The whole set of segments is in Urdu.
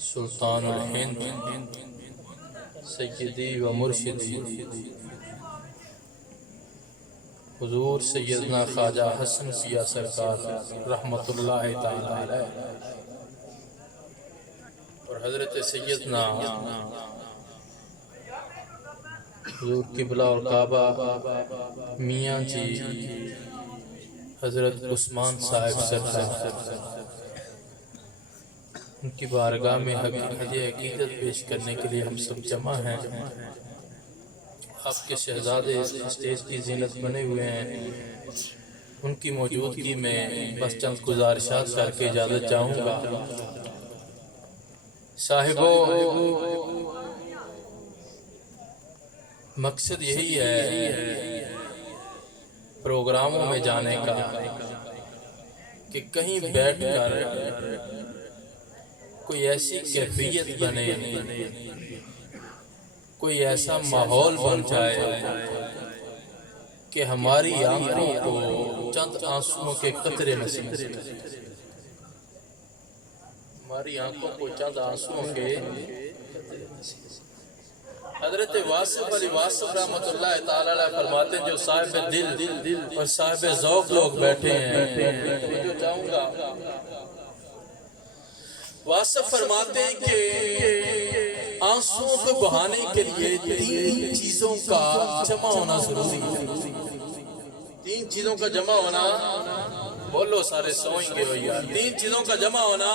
سلطان الہند سیدی و مرشدی حضور سیدنا خواجہ حسن سیاہ سرکار رحمت اللہ تعالی علیہ اور حضرت سیدنا حضور قبلہ اور کعبہ میاں جی حضرت عثمان صاحب سرکار ان کی بارگاہ میں یہ عقیدت پیش کرنے کے لیے ہم سب جمع ہیں۔ آپ کے شہزادے اسٹیج کی زینت بنے ہوئے ہیں، ان کی موجودگی میں بس چند گزارشات کر کے اجازت چاہوں گا۔ صاحبو، مقصد یہی ہے پروگراموں میں جانے کا کہ کہیں بیٹھ کر کوئی ایسی کیفیت بنے، کوئی ایسا ماحول بن جائے کہ ہماری آنکھوں کو چند آنسوؤں کے قطرے نصیب ہوں، ہماری آنکھوں کو چند آنسوؤں کے قطرے نصیب۔ حضرت واصف علی واصف رحمت اللہ تعالی علیہ فرماتے ہیں جو صاحب دل اور صاحب ذوق لوگ بیٹھے ہیں، جو چاہوں گا واصف فرماتے ہیں کہ آنسوؤں کو بہانے کے لیے تین چیزوں کا جمع ہونا ضروری ہے۔ تین چیزوں کا جمع ہونا، بولو سارے سوئیں گے بھیا، تین چیزوں کا جمع ہونا،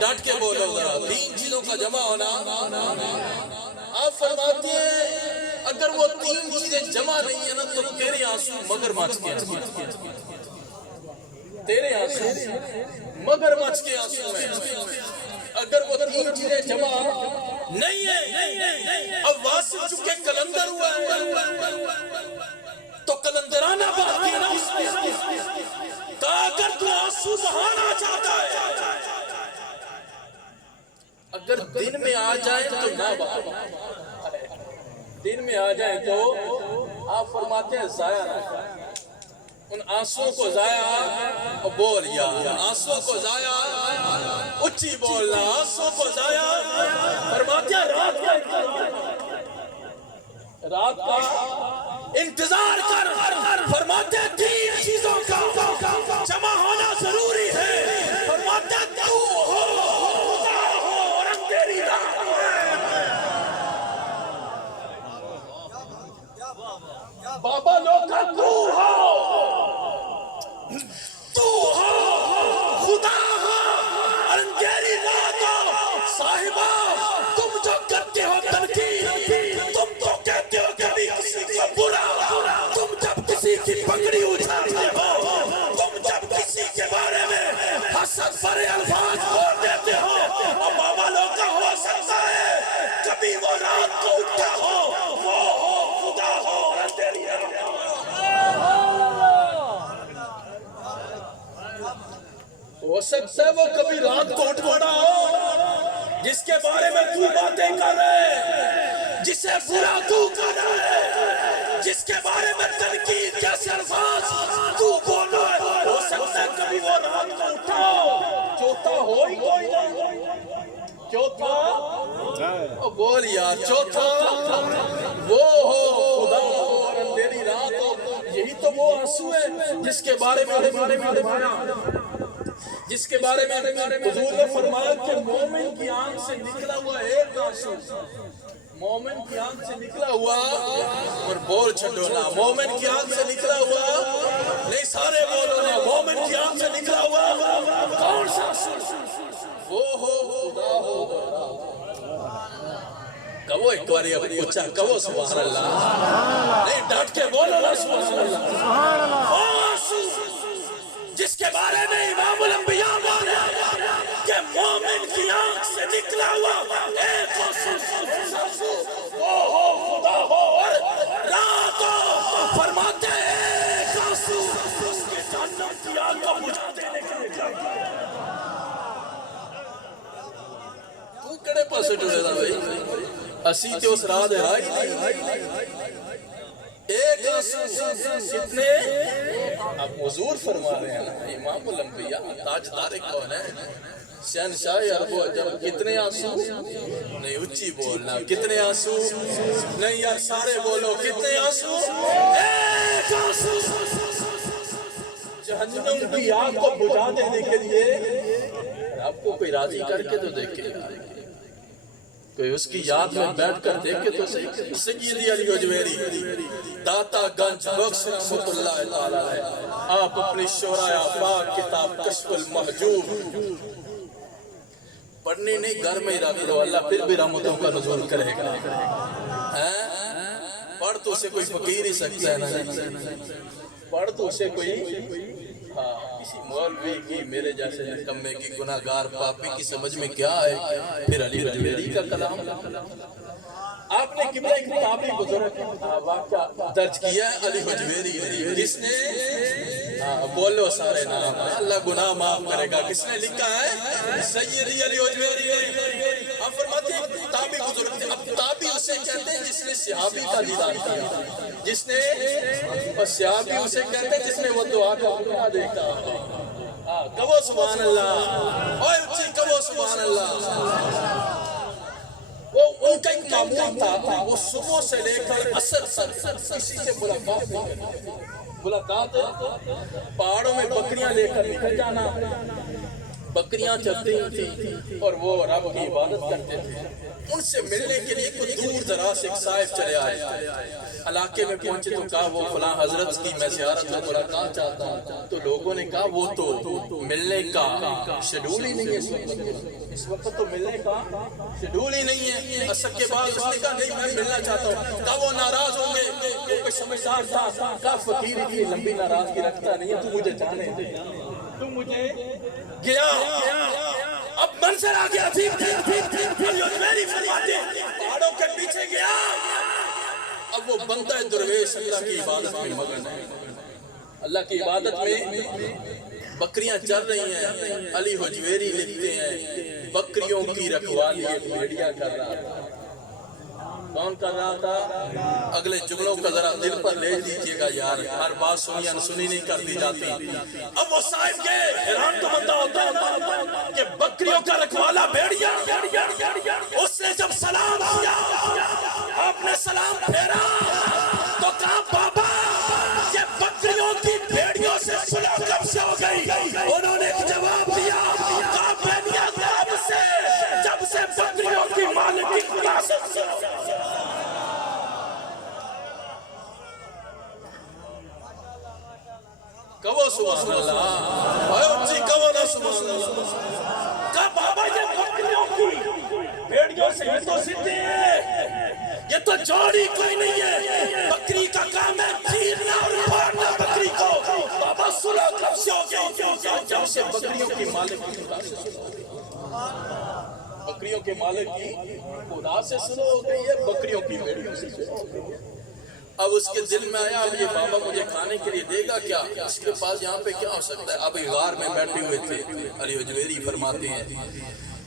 ڈٹ کے بولو ذرا، تین چیزوں کا جمع ہونا۔ آپ فرماتے ہیں اگر وہ تین چیزیں جمع نہیں ہیں نا تو تیرے آنسو مگرمچھ کے آنسو، تیرے آنسو مگرمچھ کے آنسو ہیں۔ اگر وہ تین چیزیں جمع نہیں ہیں، اب واصف چونکہ کلندر ہوا ہے تو کلندرانہ بات کی نا اس میں، اگر تو آنسو بہانا چاہتا ہے اگر دن میں آ جائیں تو نہ بہا، دن میں آ جائیں تو آپ فرماتے ہیں ضائع نہ کریں ان آنسوؤں کو، ضائع بول یار، آنسوؤں کو ضائع اچھی بولنا، آنسوؤں کو ضائع فرماتے ہیں رات کا انتظار کر، فرماتے ہیں تین چیزوں کا جمع ہونا ضروری ہے، فرماتے ہیں تو ہو خدا ہو اور اندھیری رات ہے۔ بابا لوگ کا تو ہو خدا ہو اور اندھیری رات ہو۔ صاحبہ تم جو کرتے ہو تنقید، تم تو کہتے ہو کبھی کسی کو برا، تم جب کسی کی پگڑی اچھالتے ہو، تم جب کسی کے بارے میں حسد بھرے الفاظ بول دیتے ہو، اور بابا لوگ کا ہو سکتا ہے کبھی وہ رات کو اٹھا ہو، وہ ہو خدا ہو اور اندھیری رات ہو۔ ہو سکتا ہے وہ کبھی رات کو اٹھ پڑا ہو جس کے بارے میں تو باتیں کر رہے، جسے برا تو کر رہے، جس کے بارے میں تنقید جیسے الفاظ تو بول رہے، ہو سکتا ہے کبھی وہ رات کو اٹھا ہو، چوتھا ہو ہی کوئی نہیں، چوتھا بول یار، چوتھا وہ ہو خدا ہو اور اندھیری رات ہو۔ یہی تو وہ آنسو ہے جس کے بارے میں جس کے بارے میں حضور نے فرمایا کہ مومن کی آنکھ سے نکلا ہوا ایک آنسو، مومن کی آنکھ سے نکلا ہوا، اور بول چھڑو نا، مومن کی آنکھ سے نکلا ہوا نہیں، سارے بولو نا، مومن کی آنکھ سے نکلا ہوا کون سا آنسو؟ وہ ہو خدا ہو۔ کہو ایک باری اب اچھا کہو سبحان اللہ، نہیں ڈٹ کے بولو نا سبحان اللہ۔ وہ آنسو جس کے بارے میں امام الانبیاء بولے کہ مومن کی آنکھ سے نکلا ہوا ایک آنسو، وہ ہو خدا ہو اور رات ہو، فرماتے ہیں ایک آنسو اس کے جہنم کی آگ کو بجھا دینے کے لیے جائے۔ تو کڑے پاسے جڑے دا بھائی، اسی تے اس راہ دے رائی نہیں، ایک آنسو کتنے؟ اب حضور فرما رہے ہیں امام الانبیاء تاجدار کون ہے؟ شہنشاہ عرب و عجم کتنے آنسو نہیں اچھی بولنا کتنے آنسو نہیں یار سارے بولو کتنے آنسو ایک آنسو جہنم کی آگ کو بجھا دینے کے لیے آپ کو کوئی راضی کر کے تو دیکھے کوئی اس کی یاد میں بیٹھ کر دیکھے تو صحیح سیدی علی اجمیری داتا گنج بخش رحمت اللہ تعالیٰ ہے آپ اپنی شورائے آفاق کتاب کشف المحجوب پڑھنی نہیں گھر میں ہی رکھ دو اللہ پھر بھی رحمتوں کا نزول کرے گا پڑھ تو اسے کوئی فقیر ہی سکتا ہے نا پڑھ تو اسے کوئی کسی مولوی کی میرے جیسے نکمے کی گناہگار پاپی کی سمجھ میں کیا ہے پھر علی اجمیری کا کلام آپ نے قبلہ کتابی بزرگ واقعہ درج کیا ہے علی اجمیری جس نے بولو سارے نام اللہ گناہ معاف کرے گا کس نے لکھا ہے سیدی علی اجمیری ہم فرماتے ہیں تابی بزرگ تھے اب تابی اسے کہتے ہیں جس نے صحابی کا دیدار کیا جس نے اور صحابی اسے کہتے ہیں جس نے وہ دعا کا گناہ دیکھا کہو سبحان اللہ اور اچھی کہو سبحان اللہ وہ ان کا ایک معمول تھا وہ صبح سے لے کر عصر کسی سے ملاقات نہیں کرتے ملاقات پہاڑوں میں بکریاں لے کر نکل جانا بکریاں چلتی تھی اور وہ رب کی عبادت کرتے تھے ان سے ملنے کے لیے کوئی دور دراز ایک صاحب چلے آئے علاقے میں پہنچے تو کہا وہ فلاں حضرت کی میں زیارت میں ملاقات چاہتا ہوں تو لوگوں نے کہا وہ تو ملنے کا شیڈول ہی نہیں ہے اس وقت تو ملنے کا شیڈول ہی نہیں ہے عصر کے بعد اس نے کہا نہیں میں ملنا چاہتا ہوں کہا وہ ناراض ہوں گے وہ کوئی سمجھدار تھا کہا فقیر اتنی لمبی ناراضگی رکھتا نہیں ہے تو مجھے جانے دے تو مجھے گیا اب منظر آ گیا علی اجمیری فرماتے پہاڑوں کے پیچھے گیا اب وہ بندہ درویش اللہ کی عبادت میں مگن ہے اللہ کی عبادت میں بکریاں چل رہی ہیں علی اجمیری لکھتے ہیں بکریوں کی رکھوالی ایک بھیڑیا کر رہا تھا کون کر رہا تھا اگلے جملوں کا ذرا دل پر لے لیجئے گا یار ہر بات سنی انسنی نہیں کر دی جاتی اب وہ صاحب کے حیران تو بندہ ہوتا کہ بکریوں کا رکھوالا بھیڑیا اس نے جب سلام کیا آپ نے سلام پھیرا تو کہا بابا یہ بکریوں کی بھیڑیوں سے صلح کب سے ہو گئی انہوں نے جواب دیا کہا بھیڑیا کب سے جب سے بکریوں کی مالک کی خدا سے کہو سبحان اللہ اے اچھی کہو نا سبحان اللہ کہا بابا یہ بکریوں کی بھیڑیوں سے یہ تو سدھے ہیں یہ تو جوڑی کوئی نہیں ہے بکری کا کام ہے چیرنا اور پھاڑنا بکری کو بابا صلح کب سے ہو گئی جب سے بکریوں کی مالک کی خدا سے بکریوں کے مالک کی خدا سے صلح ہو گئی ہے بکریوں کی بھیڑیوں سے صلح ہو گئی ہے اب اس کے دل میں آیا اب یہ بابا مجھے کھانے کے لیے دے گا کیا اس کے پاس یہاں پہ کیا ہو سکتا ہے اب غار میں بیٹھے ہوئے تھے علی اجمیری فرماتے ہیں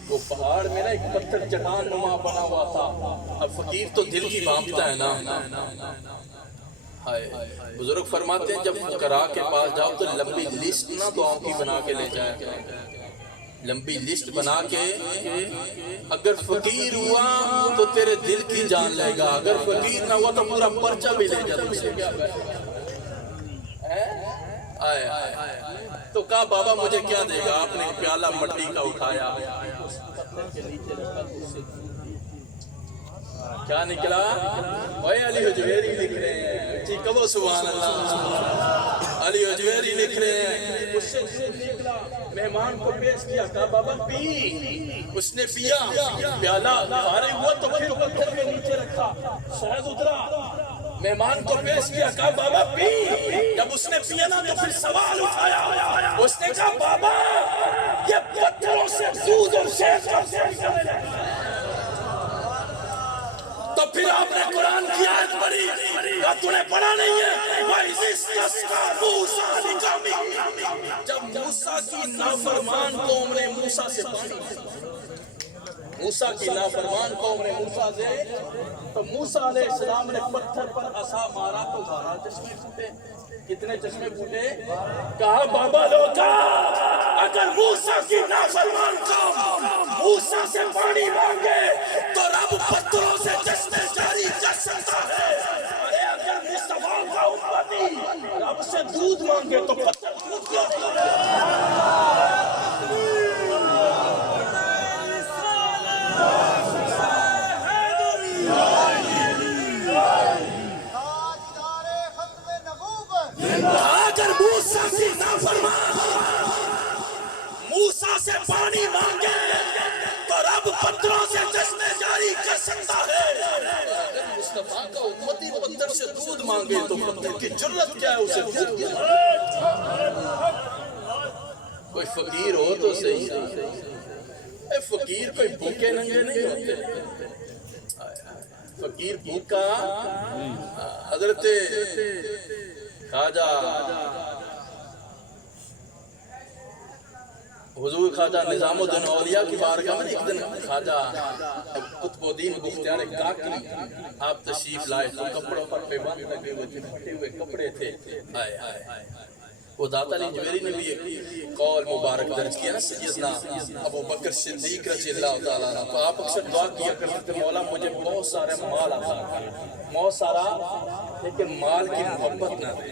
وہ پہاڑ میں نا ایک پتھر چٹان نما بنا ہوا تھا اب فقیر تو دل کی بانپتا ہے نا بزرگ فرماتے ہیں جب فقراء کے پاس جاؤ تو لمبی لسٹ نہ دعاؤں کی بنا کے لے جائے لمبی لسٹ بنا کے اگر فقیر ہوا تو تیرے دل کی جان لے گا اگر فقیر نہ ہوا تو پورا پرچہ بھی لے جا تو اسے کیا آئے تو کہا بابا مجھے کیا دے گا آپ نے پیالہ مٹی کا اٹھایا کیا نکلا وہی علی اجمیری لکھ رہے ہیں جی کہو سبحان اللہ علی اجمیری لکھ رہے ہیں اس سے نکلا مہمان کو پیش کیا کہا بابا پی اس نے پیا پیالہ فارغ ہوا تو پھر پتھر کے نیچے رکھا شاید اترا مہمان کو پیش کیا کہا بابا پی جب اس نے پیا نا تو پھر سوال اٹھایا اس نے کہا بابا یہ پتھروں سے دودھ اور شہد کب سے نکلنے لگا تو پھر آپ نے قرآن کی آیت پڑھی کہا تو نے پڑھا نہیں ہے وَإِذِ اسْتَسْقَىٰ مُوسَىٰ لِقَوْمِهِ جب موسیٰ کی نافرمان قوم نے موسیٰ سے پانی موسیٰ کی نافرمان قوم نے موسیٰ سے، تو موسیٰ علیہ السلام نے پتھر پر عصا مارا تو 12 چشمے پھوٹے۔ کتنے چشمے پھوٹے؟ کہا بابا لوگا اگر موسیٰ کی نافرمان قوم موسیٰ سے پانی مانگے تو رب پتھروں سے چشمے جاری کر سکتا ہے۔ ارے اگر مصطفیٰ کا امتی رب سے دودھ مانگے تو پتھر پھوٹ جاتا ہے۔ اگر موسیٰ کی نافرمان موسیٰ سے پانی مانگے تو رب پتھروں سے چشمے جاری کر سکتا ہے۔ اگر مصطفیٰ کا امتی پتھر سے دودھ مانگے تو پتھر کی جرت کیا ہے اسے دودھ دیا۔ کوئی فقیر ہو تو صحیح، اے فقیر کوئی بھوکے ننگے نہیں ہوتے۔ فقیر بھوکا حضرت خواجہ حضور خواجہ نظام الدین اولیاء کی بارگاہ میں ایک دن خواجہ قطب الدین بختیار کاکی آپ تشریف لائے تو کپڑوں پر پیبند لگے ہوئے تھے، پھٹے ہوئے کپڑے تھے۔ وہ داتا علی جویری نے بھی ایک قول مبارک درج کیا نا سیدنا ابو بکر صدیق رضی اللہ تعالیٰ عنہ، تو آپ اکثر دعا کیا کرتے تھے مولا مجھے بہت سارے مال عطا کر، بہت سارا لیکن مال کی محبت نہ دے۔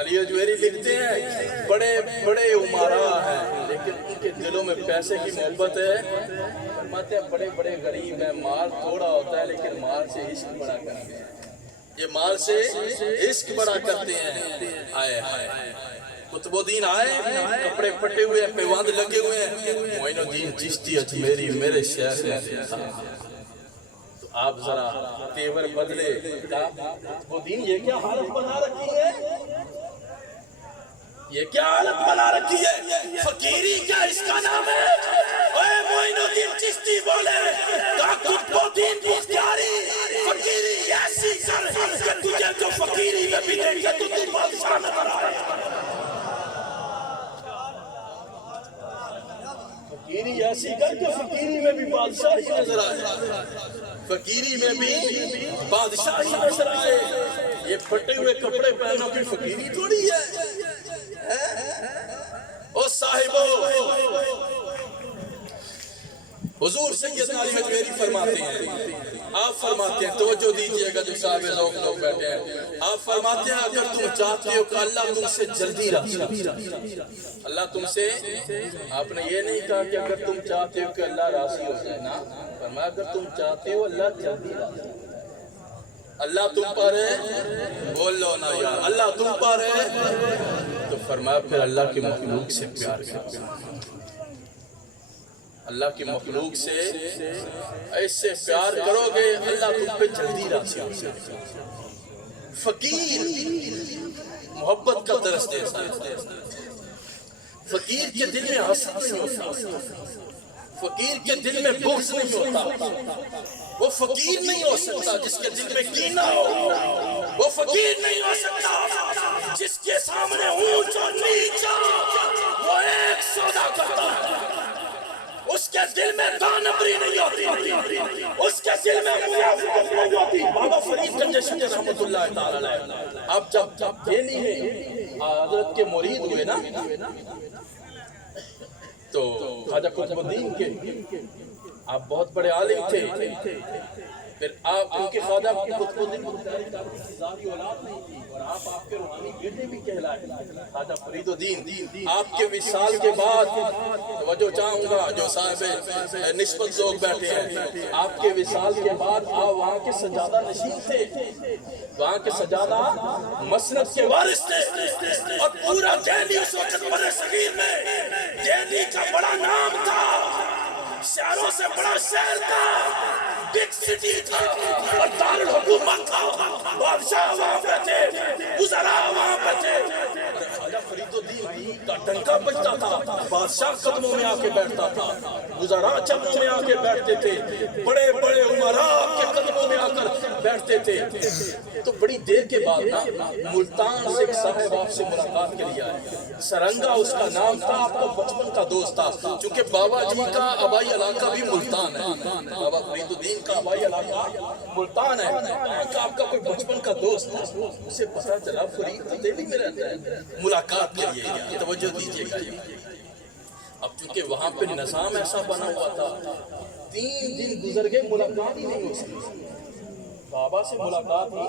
علی جویری لکھتے ہیں بڑے بڑے امراء ہیں لیکن ان کے دلوں میں پیسے کی محبت ہے۔ فرماتے ہیں بڑے بڑے غریب ہیں، مال تھوڑا ہوتا ہے لیکن مال سے عشق بڑا کرتے ہیں، یہ مال سے عشق بڑا کرتے ہیں۔ آئے قطب الدین آئے، کپڑے پھٹے ہوئے ہیں، پیوند لگے ہوئے ہیں۔ معین الدین چشتی اجمیری میرے شیخ نے دیکھا تو آپ ذرا تیور بدلے، کہا قطب الدین یہ کیا حالت بنا رکھی ہے، یہ کیا حالت بنا رکھی ہے، فقیری کیا اس کا نام ہے؟ اے معین الدین چشتی بولے کہا قطب الدین بختیاری فقیری ایسی کر کہ تجھے جو فقیری میں بھی دیکھے تو تو بادشاہ نظر آئے۔ فقیری ایسی کر کہ فقیری میں بھی بادشاہی نظر آئے، فقیری میں بھی بادشاہی نظر آئے۔ یہ پھٹے ہوئے کپڑے پہننا بھی فقیری تھوڑی ہے۔ او صاحبو حضور سیدنا علی حجویری فرماتے ہیں، آپ فرماتے ہیں توجہ دیجئے گا جو صاحب ذوق لوگ بیٹھے ہیں، آپ فرماتے ہیں اگر تم چاہتے ہو کہ اللہ تم سے جلدی راضی، اللہ تم سے، آپ نے یہ نہیں کہا کہ اگر تم چاہتے ہو کہ اللہ راضی ہو جائے نا، فرمایا اگر تم چاہتے ہو اللہ جلدی راضی، اللہ تم پر ہے، بول لو نا یار اللہ تم پر ہے، تو فرمایا پھر اللہ کی مخلوق سے پیار کرو، اللہ کی مخلوق سے ایسے پیار کرو گے اللہ تم پہ جلدی راضی ہو جائے۔ فقیر محبت کا درس دیتا ہے، فقیر کے دل میں حسد نہیں ہوتا، فقیر کے دل میں بغض نہیں ہوتا، وہ فقیر نہیں ہو سکتا جس کے دل میں کینہ ہو، وہ فقیر نہیں ہو سکتا جس کے سامنے اونچ اور نیچا وہ ایک سودا کرتا ہے، اس کے دل میں دانبری نہیں ہوتی، اس کے دل میں منافقت نہیں ہوتی۔ بابا فرید گنج شکر رحمت اللہ تعالی علیہ آپ جب دہلی میں حضرت کے مرید ہوئے نا تو خواجہ قطب الدین کے آپ بہت بڑے عالم تھے، پھر آپ ان کے خواجہ قطب الدین ذاتی اولاد نہیں تھی اور آپ کے روحانی بیٹے بھی کہلائے خواجہ فرید الدین۔ آپ کے وصال کے بعد توجہ چاہوں گا جو صاحب نسبت لوگ بیٹھے ہیں، آپ کے وصال کے بعد آپ وہاں کے سجادہ نشین تھے، وہاں کے سجادہ مسند کے وارث تھے، اور پورا دہلی اس وقت بر صغیر میں دہلی کا بڑا نام تھا، شہروں سے بڑا شہر تھا، بگ سٹی تھا اور دارالحکومت تھا، بادشاہ وہاں پہ تھے، وزراء وہاں پہ تھے، خواجہ فرید الدین کا ڈنکا بجتا تھا، بادشاہ قدموں میں آ کے بیٹھتا تھا، وزراء چمنوں میں آ کے بیٹھتے تھے، بڑے بڑے امراء کے قدموں میں آ کر بیٹھتے تھے تو بڑی دیر کے بعد نا ملتان سے ایک صاحب آپ سے ملاقات کے لیے آئے. سرنگا اس کا نام تھا, آپ کا بچپن کا دوست تھا. چونکہ بابا جی کا آبائی علاقہ بھی ملتان ہے, بابا فرید الدین کا آبائی علاقہ ملتان ہے. آپ کا کوئی بچپن کا دوست تھا, اسے پتا چلا فرید تو دہلی میں رہتا ہے, ملاقات کے لیے گیا. توجہ دیجیے گا. اب چونکہ وہاں پہ نظام ایسا بنا ہوا تھا, 3 دن گزر گئے ملاقات ہی نہیں ہو سکی. بابا سے ملاقات ہوئی,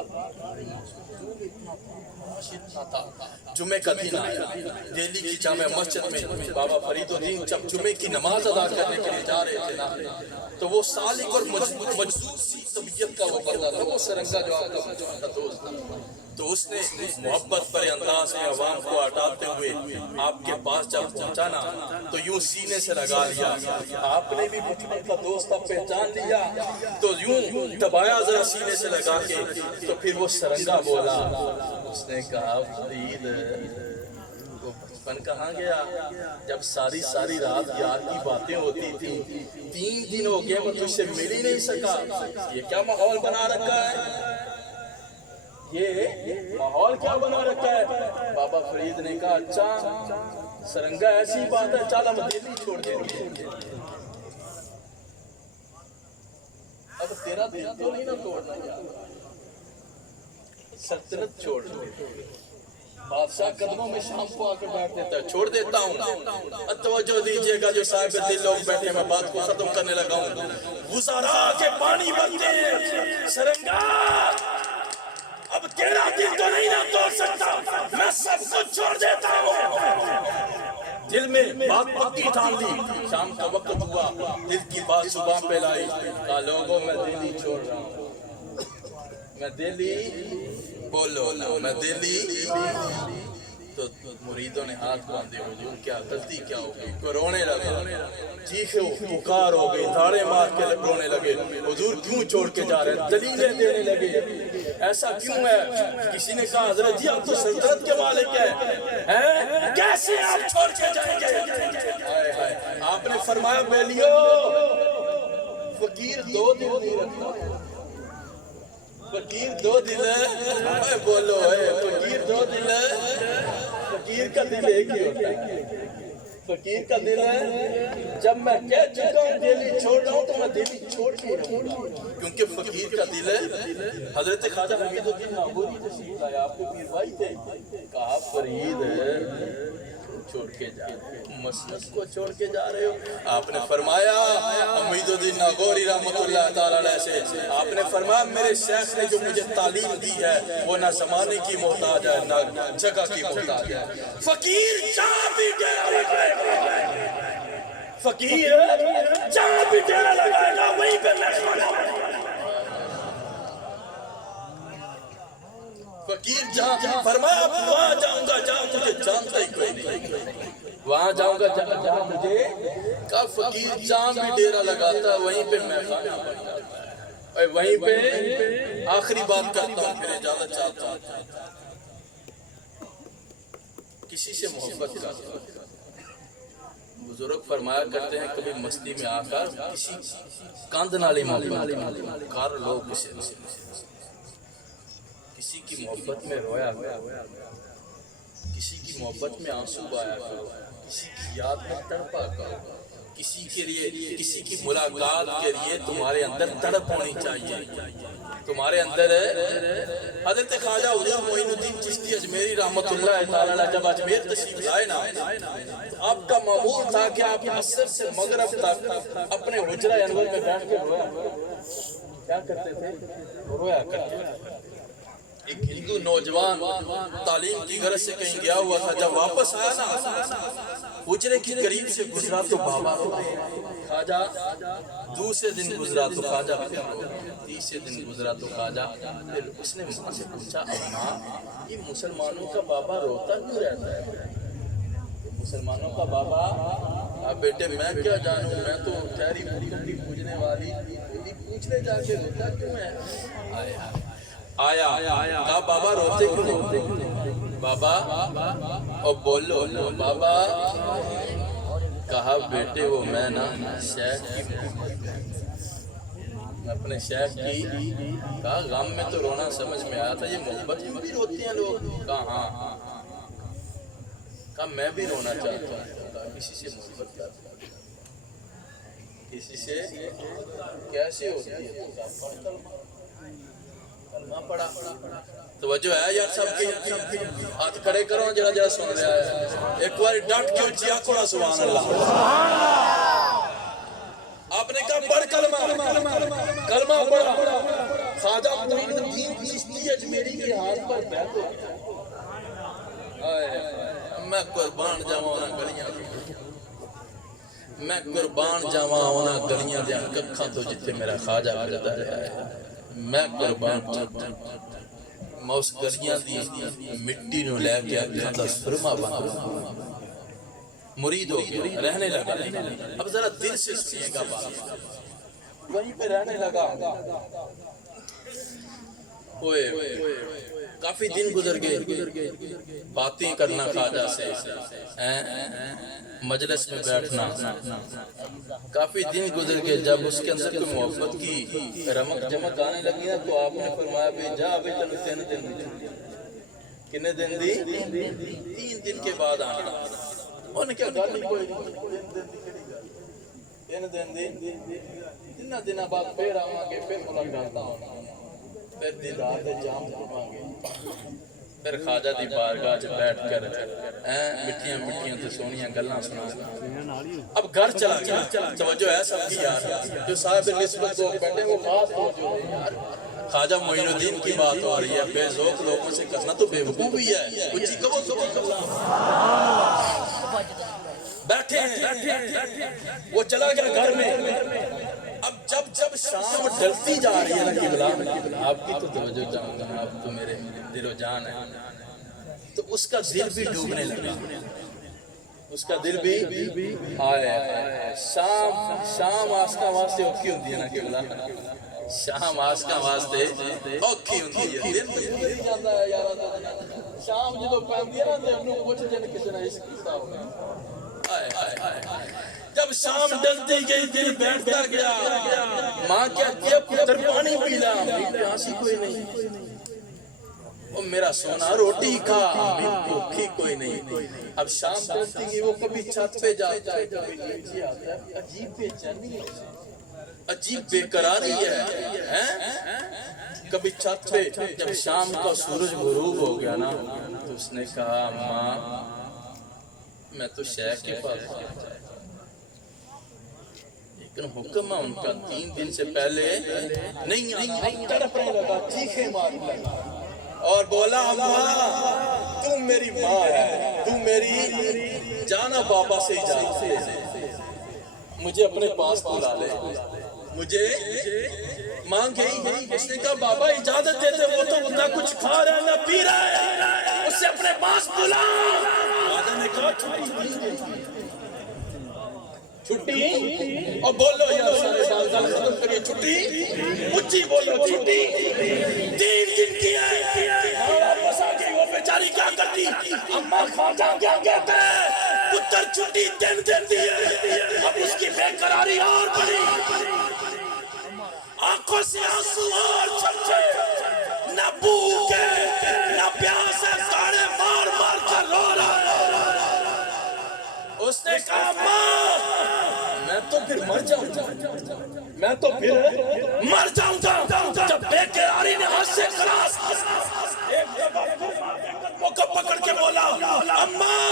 جمعے کا دن آیا. دہلی کی جامع مسجد میں بابا فرید الدین جب جمعے کی نماز ادا کرنے کے لیے جا رہے تھے نا, تو وہ سالک اور مجذوب سی طبیعت کا وہ بندہ تھا, وہ سرنگا جو آپ کا بچپن کا دوست تھا. تو اس نے محبت پر انداز میں عوام کو ہٹاتے ہوئے آپ کے پاس جب پہنچا نا تو یوں سینے سے لگا لیا. آپ نے بھی بچپن کا دوست اب پہچان لیا تو یوں دبایا ذرا سینے سے لگا کے. تو پھر وہ سرنگا بولا, اس نے کہا فرید وہ بچپن کہاں گیا جب ساری رات یار کی باتیں ہوتی تھی. 3 دن ہو گئے وہ تجھ سے مل ہی نہیں سکا. یہ کیا ماحول بنا رکھا ہے, یہ ماحول کیا بنا رکھا ہے. بابا فرید نے کہا اچھا سرنگا ایسی بات ہے, چل ہم دہلی چھوڑ دیں گے. اب تیرا دل تو نہیں نہ توڑنا, سلطنت چھوڑ بادشاہ قدموں میں شام کو آ کے بیٹھ دیتا ہے. چھوڑ دیتا ہوں. توجہ دیجیے گا, جو صاحب دل لوگ بیٹھے, میں بات کو ختم کرنے لگا ہوں. گزارا کے پانی بنتے ہیں سرنگا, اب تیرا دل تو نہیں نہ توڑ سکتا, میں سب کچھ چھوڑ دیتا ہوں. دل میں بات پکی ٹھان لی. شام کا وقت ہوا, دل کی بات صبح پہ لائی. کہا لوگوں میں دلی چھوڑ رہا ہوں, میں دلی بولو نا, میں دلی. تو مریدوں نے ہاتھ باندھے, حضور کیا غلطی کیا ہو گئی. کوئی رونے لگا, چیخے پکار ہو گئی, دھاڑے مار کے رونے لگے. حضور کیوں چھوڑ کے جا رہے ہیں, دلیلیں دینے لگے. ایسا کیوں ہے؟ کسی نے کہا حضرت جی آپ تو سلطنت کے مالک ہیں, کیسے آپ چھوڑ کے جائیں گے. آپ نے فرمایا بیلیو, فقیر 2 دل نہیں رکھتا. فقیر 2 دل ہے, بولو ہے فقیر 2 دل ہے. فقیر کا دل ایک ہی ہوتا ہے. فقیر کا دل ہے, جب میں کہہ چکا ہوں دہلی چھوڑ رہا ہوں تو میں دہلی چھوڑ کے رہوں گا, کیونکہ فقیر کا دل ہے. حضرت خواجہ حمید الدین لاہوری تشریف لائے, آپ کے پیر بھائی تھے. کہا فرید چھوڑ کے جا رہے ہو, مسلک کو چھوڑ کے جا رہے ہو. آپ نے فرمایا حمید الدین لاہوری رحمۃ اللہ تعالی علیہ سے, آپ نے فرمایا میرے شیخ نے جو مجھے تعلیم دی ہے وہ نہ زمانے کی محتاج ہے نہ جگہ کی محتاج ہے. فقیر جہاں بھی ڈیرا لگائے گا, فقیر جہاں بھی ڈیرا لگائے گا وہیں پہ میں کھڑا ہوں. فقیر جہاں فرمایا وہاں جاؤں گا جہاں مجھے جانتا ہی کوئی نہیں, وہاں جاؤں گا جہاں مجھے. کہا فقیر جہاں بھی ڈیرا لگاتا وہیں پہ میں کھڑا ہوں, وہیں پہ آخری بات کرتا ہوں, پھر اجازت چاہتا ہوں. کسی سے محبت کرتا ہوں. بزرگ فرمایا کرتے ہیں کبھی مستی میں آ کر کسی کاند نالی محبت کر لو, کسی کی محبت میں رویا کرو, کسی کی محبت میں آنسو آیا کرو, کسی کی یاد میں تڑپا کرو. کسی کے لیے, کسی کی ملاقات کے لیے تمہارے اندر تڑپ ہونی چاہیے. تمہارے اندر حضرت خواجہ حضور معین الدین چشتی اجمیری رحمت اللہ تعالی جب اجمیر تشریف لائے نا, آپ کا معمول تھا کہ آپ عصر سے مغرب تک اپنے حجرہ انور میں بیٹھ کے رویا. کیا کرتے تھے؟ رویا کرتے تھے. ایک ہندو نوجوان تعلیم کی غرض سے کہیں گیا ہوا تھا, جب واپس آیا نا حجرے کی قریب سے گزرا تو بابا رو رہے ہیں. خواجہ دوسرے دن گزرا تو خواجہ پھر رو رہے ہیں, تیسرے دن گزرا تو خواجہ. پھر اس نے ماں سے پوچھا, اماں یہ مسلمانوں کا بابا روتا کیوں رہتا ہے؟ مسلمانوں کا بابا, اب بیٹے میں کیا جانوں, میں تو ٹھہری بھولی پوجنے والی پوچھنے جا کے روتا کیوں ہے. آیا کہا بابا روتے کیوں بابا, اور بولو بابا. کہا بیٹے وہ میں نا شیخ کی اپنے شیخ کی کہا غم میں تو رونا سمجھ میں آیا تھا، یہ محبت میں بھی روتے ہیں لوگ؟ کہا ہاں۔ کہا میں بھی رونا چاہتا ہوں۔ کہا کسی سے محبت کرتا ہوں، کسی سے کیسے ہوتی ہے؟ کلمہ پڑھا۔ توجہ ہے یار سب کی؟ ہاتھ کھڑے کرو جڑا جڑا سن رہا ہے، ایک بار ڈٹ کے اچھی آنکھوں نہ سبحان اللہ۔ آپ نے کہا پڑھ کلمہ پڑھا۔ خواجہ معین الدین چشتی اجمیری کے ہاتھ پر بیعت ہو گیا۔ میں قربان جاواں انہاں گلیاں دے، میں قربان جاواں انہاں گلیاں دے ککھاں تو جتھے میرا خواجہ پھردا رہا ہے، میں قربان جاواں۔ میں اس گلیاں دی مٹی نو لے کے اکھاں دا سرما بن مرید ہو گیا، رہنے لگا۔ اب ذرا دل سے سنیے گا بات، وہیں پہ رہنے لگا۔ ہوئے کافی دن گزر گئے، باتیں کرنا خواجہ سے، مجلس میں بیٹھنا، کافی دن گزر گئے۔ جب اس کے اندر کوئی محبت کی رمق جمق آنے لگی نا تو آپ نے فرمایا بھی جا ابھی تنو 3 دن دی چھٹی۔ کتنے دن دی؟ 3 دن کے بعد آنا۔ انہوں نے کیا گل ہی کوئی نہیں، 3 دن دی، 3 دن بعد پھر آواں گے، پھر ملاقات ہوگی، پھر دن رات جام پڑھاں گے، پھر خواجہ دی بارگاہ چ بیٹھ کر مٹھیاں مٹھیاں تے سونیاں گلاں سنا۔ اب گھر چلا گیا۔ توجہ ہے سب کی یار، جو صاحب نسبت لوگ بیٹھے وہ خاص توجہ ہے یار۔ خواجہ معین الدین کی بات ہو رہی ہے، بے ذوق لوگوں سے کرنا تو بے وقوفی ہے۔ اچھی کبو بیٹھے ہیں، وہ چلا گیا گھر میں۔ اب جب شام ڈلتی جا رہی ہے نا قبلہ، آپ کی تو توجہ چاہوں گا، آپ تو میرے دل و جان ہے، تو اس کا دل بھی ڈوبنے لگا، اس کا دل بھی آئے۔ شام آسکا واسطے اوکھی ہوتی ہے نا قبلہ، شام آسکا واسطے اوکھی ہوتی ہے، دل بھی جاتا ہے یارا۔ شام جدو پہنتی ہے نا تو انہوں کچھ دن کسی نے عشق کیتا ہوگا۔ جب شام ڈلتی گئی دل بیٹھتا گیا، ماں کہتی ہے پتر پانی پی لا، پیاسی کوئی نہیں، وہ میرا سونا روٹی کھا، بھوکی کوئی نہیں۔ اب شام ڈلتی گئی، وہ کبھی چھت پہ جاتا ہے، کبھی نیچے آتا ہے، عجیب بے چینی ہے، عجیب بے قراری ہے۔ کبھی چھت پہ، جب شام کا سورج غروب ہو گیا نا تو اس نے کہا ماں میں تو شیخ کے پاس جاتا ہے، لیکن حکم ہے ان کا 3 دن سے پہلے نہیں آنا۔ تڑپنے لگا، چیخیں مارنے لگا اور بولا اماں تم میری ماں ہے، تم میری جانا بابا سے اجازت دے، مجھے اپنے پاس بلا لے، مجھے مانگ گئی۔ اس نے کہا بابا اجازت دیتے، وہ تو نہ کچھ کھا رہا ہے نہ پی رہا ہے، اسے اپنے پاس بلا۔ بابا نے کہا چھٹی اور بولو یار سارے بات ختم کریے، چھٹی اچھی بولو، چھٹی 3 دن کی ہے۔ واپس آ گئی، وہ بیچاری کیا کرتی، اماں خواجہ کیا کہتے ہیں پتر چھٹی 3 دن دی ہے۔ اب اس کی بے قراری اور بڑی، آنکھوں سے آنسو اور چھلچے، نہ بھوک ہے نہ پیاس ہے، تاڑے مار مار کر رو رہا ہے۔ اس نے کہا ماں میں تو پھر مر جاؤں گا، میں تو پھر مر جاؤں گا۔ جب بے قراری نے ہاتھ سے خلاص ایک دفعہ قدموں کو پکڑ کے بولا اماں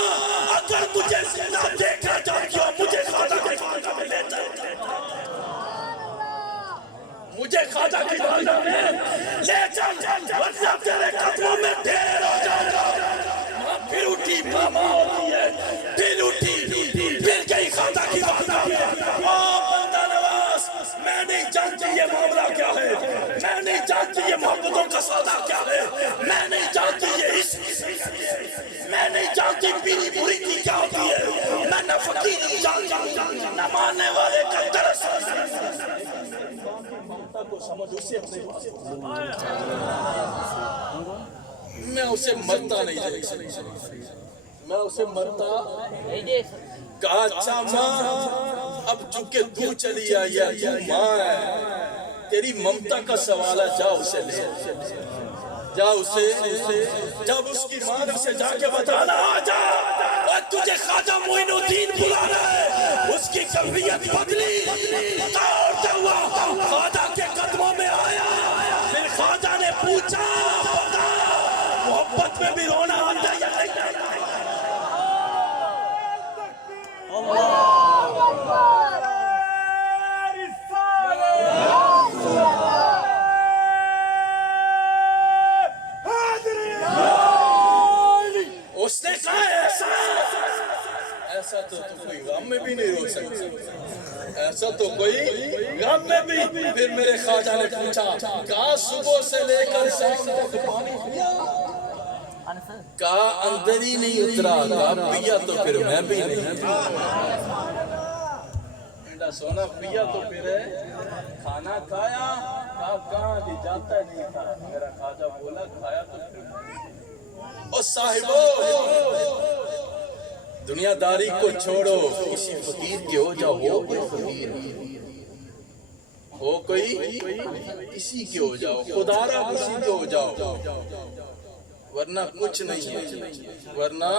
اگر تجھے زندہ دیکھنا چاہتی ہو مجھے خواجہ کے بارگاہ میں لے چل، مجھے خواجہ کی بارگاہ میں لے چل، ورنہ تیرے قدموں میں ڈھیر ہو جاؤں گا۔ ماں پھر اٹھی، ماما ہوتی ہے، پھر اٹھی، پھر گئی خواجہ کی بارگاہ میں۔ او بندہ نواز میں نہیں جانتی یہ معاملہ کیا ہے، میں نہیں جانتی یہ محبتوں کا سودا کیا ہے، میں نہیں جانتی یہ عشق، میں نہیں جانتی پیری مریدی کیا ہوتی ہے، میں نہ فقیر نہیں جانتی نہ ماننے والے کا درس کو سمجھ اسے اپنے پاس، میں اسے مرتا نہیں دیکھ سکتا، میں اسے مرتا۔ کہا اچھا ماں اب چونکہ تو چلی آئی ہے، تو ماں ہے، تیری ممتا کا سوال ہے، جا اسے لے جا، اسے جب اس کی ماں سے جا کے بتانا، آ جا اور تجھے خواجہ معین الدین بلا رہا ہے، اس کی کیفیت بدلی، دوڑتا ہوا خواجہ کے قدموں میں آیا، پھر خواجہ نے پوچھا بتا محبت میں بھی رونا آتا ہے یا نہیں؟ اس نے کہا ایسا تو کوئی غم میں بھی نہیں رو سکتا، ایسا تو کوئی غم میں بھی۔ پھر میرے خواجہ نے پوچھا، کہا صبح سے لے کر شام تک پانی پیا؟ کہا اندر ہی نہیں اترا، کہا پیا تو پھر میں بھی نہیں۔ سونا پیا تو پھر ہے، کھانا کھایا؟ کہا کہاں جی جاتا نہیں تھا۔ میرا خواجہ بولا کھایا تو پھر اور صاحبو دنیا داری کو چھوڑو، کسی فقیر کے ہو جاؤ، ہو کوئی فقیر ہو، کوئی کسی کے ہو جاؤ، خدا را کسی کے ہو جاؤ، ورنہ کچھ نہیں ہے، ورنہ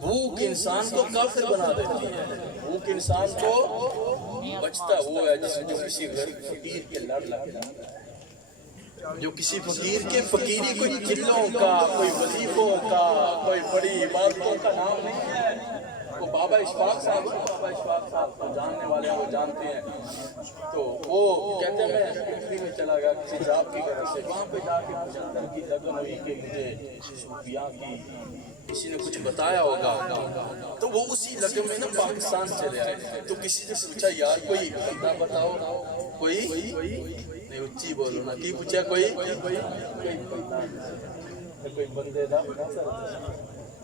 بھوک انسان کو کافر بنا دیتی ہے، بھوک انسان کو بچتا وہ ہے جس جو کسی غریب فقیر کے لڑ لگ جاتا ہے، جو کسی فقیر کے فقیری کوئی قلوں کا، کوئی وظیفوں کا، کوئی بڑی عبادتوں کا نام نہیں ہے۔ وہ بابا اشفاق صاحب، بابا اشفاق صاحب کو جاننے والے ہیں، وہ جانتے ہیں، تو وہ کہتے ہیں میں اٹلی میں چلا گیا کسی جاب کی غرض سے، وہاں پہ جا کے کچھ اندر کی لگن ہوئی کہ مجھے صوفیاء کی کسی نے کچھ بتایا ہوگا، تو وہ اسی لگن میں نا پاکستان چلے آئے، تو کسی سے پوچھا یار کوئی بندہ بتاؤ، کوئی نہیں اچھی بولو نا، کی پوچھا کوئی بندے دا،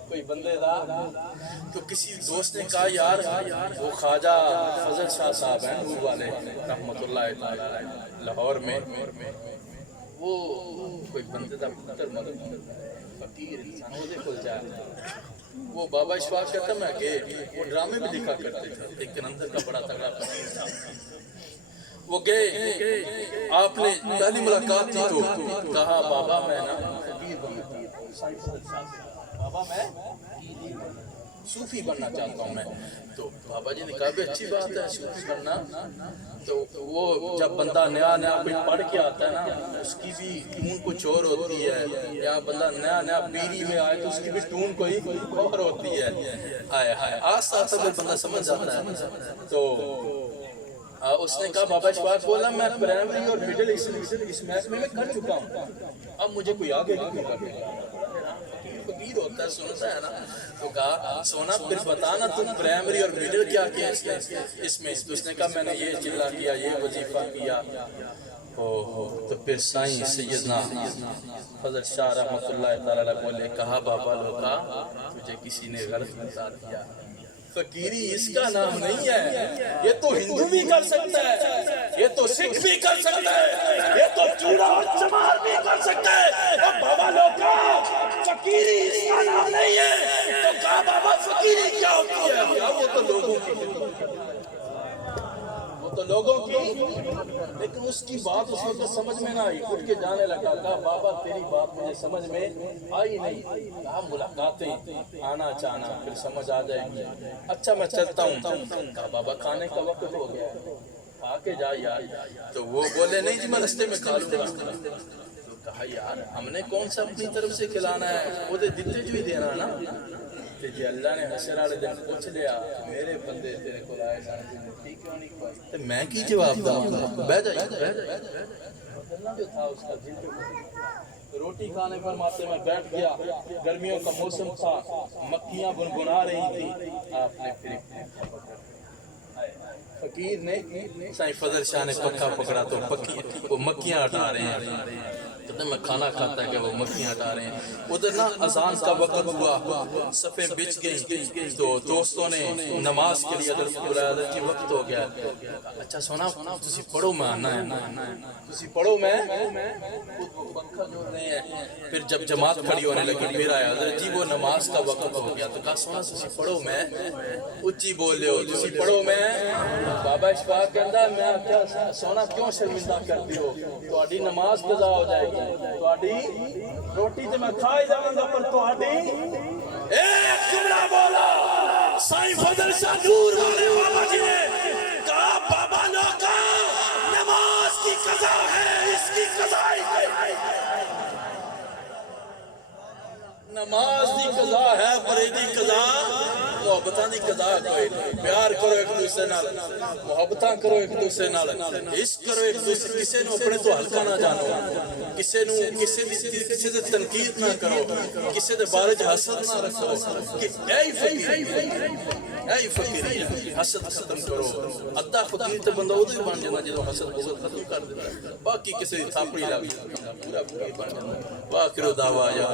کوئی بندے دا، تو کسی دوست نے کہا یار وہ خواجہ فضل شاہ صاحب ہیں نور والے رحمت اللہ تعالی علیہ لاہور میں، وہ کوئی بندے دا پتر مدد فقیر انسان وہ دیکھو جائے، وہ بابا اشفاق کہتا میں کہ وہ ڈرامے بھی دکھا کرتے تھے لیکن اندر کا بڑا تگڑا فقیر تھا۔ وہ گئے، آپ نے پہلی ملاقات تھی تو کہا بابا میں نا فقیر بابا میں صوفی بننا چاہتا ہوں میں، تو بابا جی نے کہا بھی اچھی بات ہے صوفی بننا، تو وہ جب بندہ نیا نیا کوئی پڑھ کے آتا ہے نا اس کی بھی ٹون کچھ اور ہوتی ہے، یا بندہ نیا نیا پیری میں آئے تو اس کی بھی ٹون کوئی اور ہوتی ہے، آئے ہائے آستا آستا پھر بندہ سمجھ جاتا ہے۔ تو اس نے کہا بابا اشفاق بولا میں پرائمری اور مڈل اس محکمے میں کر چکا ہوں، اب مجھے کوئی آگے نہیں کرے، فقیر ہوتا ہے سنتا ہے نا، تو کہا سونا پھر بتانا تم پرائمری اور مڈل کیا کیا اس میں، تو اس نے کہا میں نے یہ چلا کیا، یہ وظیفہ کیا، تو پھر سائیں سیدنا فضل شاہ رحمت اللہ تعالی بولے کہا بابا لوگا تجھے کسی نے غلط بتا دیا، فقیری اس کا نام نہیں ہے، یہ تو ہندو بھی کر سکتا ہے، یہ تو سکھ بھی کر سکتا ہے، یہ تو چوڑا اور چمار بھی کر سکتا ہے، اب بابا لوگا فقیری اس کا نام نہیں ہے، تو کہا بابا فقیری کیا ہوتی ہے؟ کیا وہ تو لوگوں کی، وہ تو لوگوں کی، لیکن اس کی بات اس وقت سمجھ میں نہ آئی، اٹھ کے جانے لگا، کہا بابا تیری بات مجھے سمجھ میں آئی نہیں، کہا ملاقاتیں آنا چاہنا پھر سمجھ آ جائے گی، اچھا میں چلتا ہوں، کہا بابا کھانے کا وقت ہو گیا آ کے جا یار، تو وہ بولے نہیں جی میں رستے میں کھا لوں گا، تو کہا یار ہم نے کون سا اپنی طرف سے کھلانا ہے، وہ دیتے جو ہی دینا نا، کہ جی اللہ نے حشر والے دن پوچھ لیا میرے بندے تیرے کو لائے ٹھیک کیوں نہیں کھوائی، میں کی جواب دوں، بیٹھ جائیے، جو تھا اس کا دل جو روٹی کھانے پر ماتے میں بیٹھ گیا، گرمیوں کا موسم تھا، مکھیاں گنگنا رہی تھی، آپ نے پھر فقیر نے سائیں فضل شاہ نے پکا پکڑا تو وہ مکھیاں ہٹا رہے ہیں، میں کھانا کھاتا ہے کہ وہ مکھیاں ہٹا رہے ہیں، ادھر نا اذان کا وقت ہوا، صفیں بچ گئی، تو دوستوں نے نماز کے لیے ادھر بلایا تھا کہ وقت ہو گیا، اچھا سونا تسی پڑھو میں آنا ہے، تسی پڑھو میں پنکھا جو رہے ہیں، پھر جب جماعت کھڑی ہونے لگی پھر آیا حضرت جی وہ نماز کا وقت ہو گیا، تو کہا سونا تسی پڑھو میں، اچھی بول لے ہو تسی پڑھو میں، بابا اشفاق کہندا میں کیا سونا کیوں شرمندہ کرتی ہو تہاڈی نماز قضا ہو جائے گی تہاڈی روٹی تے میں کھا ہی جاواں گا پر تہاڈی ایک جملہ بولا سائیں فضل شاہ نور والے بابا جی نے کہا بابا لوگا نماز کی قضا ہے اس کی قضا ہی نماز دی قضا ہے پر ایدی قضا محبتاں دی قضا کوئی نہیں پیار کرو ایک دوسرے نال محبتاں کرو ایک دوسرے نال عشق کرو ایک دوسرے کسے نو اپنے تو ہلکا نہ جانو کسے نو کسے دے تنقید نہ کرو کسے دے بارے چ حسد نہ رکھو کہ اے فقیر حسد ختم کرو ادھا فقیر تے بندہ اودے بن جاندا جدوں حسد بغض ختم کر دیندا باقی کسے دی تھاپڑی لگ پورا فقیر بن جاندا واخر دعوا یا